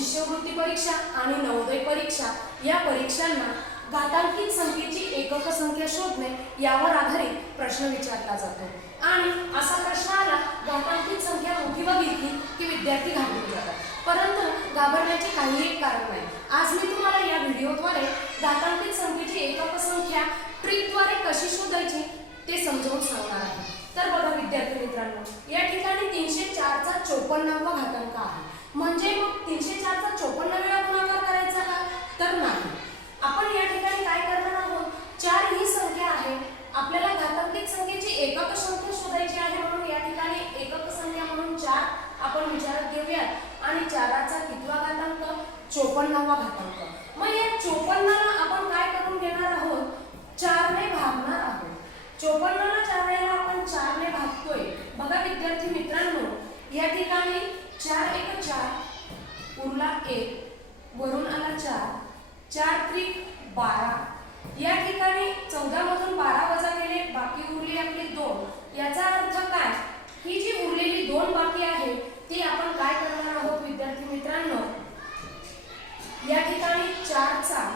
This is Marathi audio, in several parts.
शिष्यवृत्ती परीक्षा आणि नवोदय परीक्षा या परीक्षांना घातांकित संख्येची एकक संख्या शोधणे यावर आधारित प्रश्न विचारला जातो. आणि असा प्रश्न आला घातांकित संख्या मोठी बघितली की विद्यार्थी घाबरून जातात. परंतु घाबरण्याचे काही एक कारण नाही. आज मी तुम्हाला या व्हिडिओद्वारे घातांकित संख्येची एकक संख्या ट्रिकद्वारे कशी शोधायची ते समजावून सांगणार आहे तर बघा विद्यार्थी मित्रांनो या ठिकाणी तीनशे चारचा चोपन्नावा घातांक आहे? म्हणजे मग तीनशे चारचा चोपन्न वेळा गुणाकार करायचा का? तर नाही. आपण या ठिकाणी काय करणार आहोत? चार ही संख्या आहे. आपल्याला घातांकित संख्येची एकक संख्या शोधायची आहे म्हणून या ठिकाणी एकक संख्या म्हणून चार आपण विचारात घेऊयात. आणि चाराचा कितवा घातांक? चोपन्नावा घातांक. मग या चोपन्नाला आपण काय करून घेणार आहोत? चारने भागणार आहोत. चोपन्नाला चार वेळेला आपण चारने भागतोय. बघा विद्यार्थी मित्र या ठिकाणी चार एक चार उरला एक वरून आला चार चार त्रिक बारा. या ठिकाणी चौदा मधून बारा वजा केले बाकी उरली आपली दोन. याचा अर्थ काय? ही जी उरलेली दोन बाकी आहे ती आपण काय करणार आहोत विद्यार्थी मित्रांनो? या ठिकाणी चारचा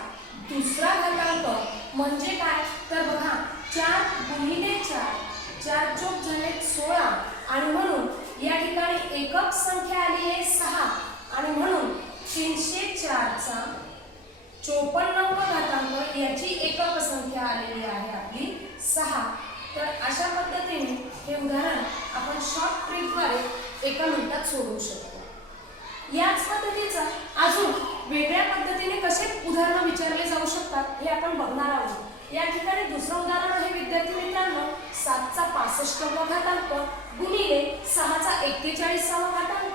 दुसरा घटांक म्हणजे काय? तर बघा चार गुणिले चार चार चोक झाले सोळा. आणि म्हणून या ठिकाणी एकक संख्या आली आहे सहा. आणि म्हणून तीनशे चारचा चोपन्नावा घातांक याची एकक संख्या आलेली आहे आपली सहा. तर अशा पद्धतीने हे उदाहरण आपण शॉर्ट ट्रिकद्वारे एका मिनिटात सोडवू शकतो. याच पद्धतीचं अजून वेगळ्या पद्धतीने कसे उदाहरणं विचारले जाऊ शकतात हे आपण बघणार आहोत. या ठिकाणी दुसरं उदाहरण आहे विद्यार्थी मित्रांनो. पासष्टवा घातांक गुणिले सहाचा एक्केचाळीसावा घातांक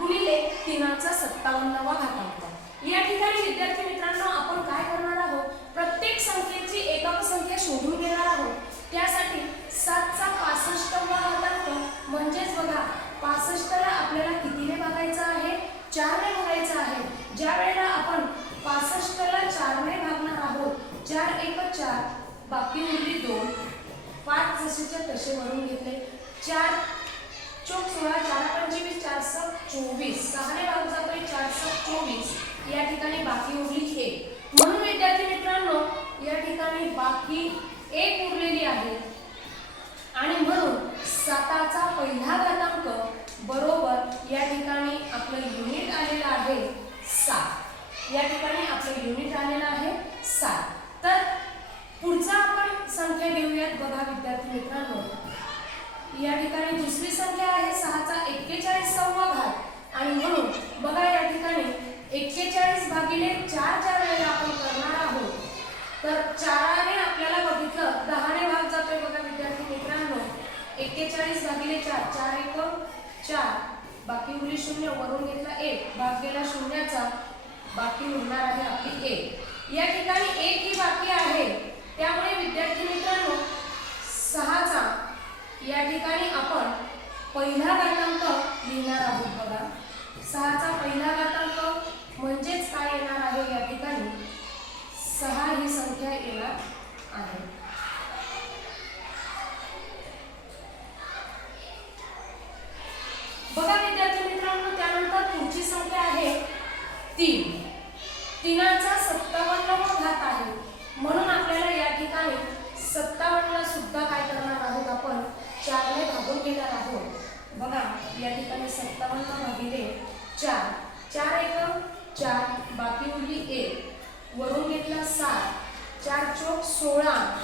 गुणिले तीनाचा सत्तावन्नावा घातांक. या ठिकाणी विद्यार्थी मित्रांनो आपण काय करणार आहोत? प्रत्येक संख्येची एकक संख्या शोधून घेणार आहोत. त्यासाठी सातचा पासष्टवा घातांक म्हणजेच बघा पासष्टला आपल्याला कितीने भागायचं आहे? चारने भागायचं आहे. ज्या वेळेला आपण पासष्टला चारने भागणार आहोत चार एक चार बाकी उरली दोन. पाच तसे म्हणून घेतले. चार चोक सोळा चार पंचवीस चार सहा चोवीस. सहाने भाग जातोय चार सात चोवीस. या ठिकाणी बाकी उरली एक. म्हणून विद्यार्थी मित्रांनो या ठिकाणी बाकी एक उरलेली आहे. आणि म्हणून साताचा पहिला घातांक बरोबर या ठिकाणी आपलं युनिट आलेलं आहे सात या ठिकाणी आपलं युनिट आलेलं आहे सात तर पुढचा आपण संख्या घेऊयात बघा विद्यार्थी मित्रांनो या ठिकाणी दुसरी संख्या आहे सहाचा एक्केचाळीसावा घात आणि म्हणून बघा या ठिकाणी एक्केचाळीस भागिले चार चार वेळेला आपण करणार आहोत तर चाराने आपल्याला बघितलं दहाने भाग जातोय बघा विद्यार्थी मित्रांनो. एक्केचाळीस भागिले चार चार एक चार. बाकी उरली शून्य वरून घेतला एक भाग गेला शून्याचा बाकी उरणार आहे आपली एक. या ठिकाणी एक ही बाकी आहे त्यामुळे विद्यार्थी मित्रांनो सहाचा या ठिकाणी आपण पहिला घातांक लिहिणार आहोत बघा सहाचा पहिला घातांक म्हणजेच काय येणार आहे या ठिकाणी सहा ही संख्या येणार आहे बघा विद्यार्थी मित्रांनो त्यानंतर पुढची संख्या आहे तीन. तीनाचा सत्तावन्नवा घात आहे. म्हणून आपल्याला या ठिकाणी सत्तावन्नला सुद्धा काय करणार आहोत आपण? चारने भागून घेणार आहोत. बघा या ठिकाणी सत्तावन्न भागिले चार. चार एक चार. बाकी उरली एक. वरून घेतला सात. चार चोक सोळा.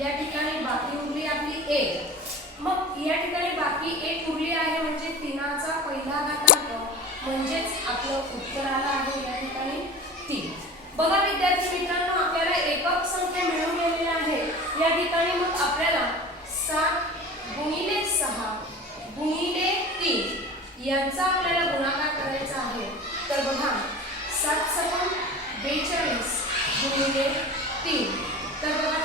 या ठिकाणी बाकी उरली आपली एक. मग या ठिकाणी बाकी एक उरली आहे म्हणजे तीनाचा पहिला घातांक म्हणजेच आपलं उत्तर आलं आहे या ठिकाणी तीन. बघा विद्यार्थी मित्रांनो आपल्याला एकक संख्या मिळून गेलेली आहे. या ठिकाणी मग आपल्याला सात गुणिले सहा गुणिले तीन यांचा आपल्याला गुणाकार करायचा आहे. तर बघा सात सहा बेचाळीस गुणिले तीन. तर बघा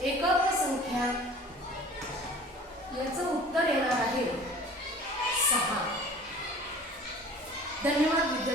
एकक संख्या. याचं उत्तर येणार आहे सहा. धन्यवाद विद्यार्थी.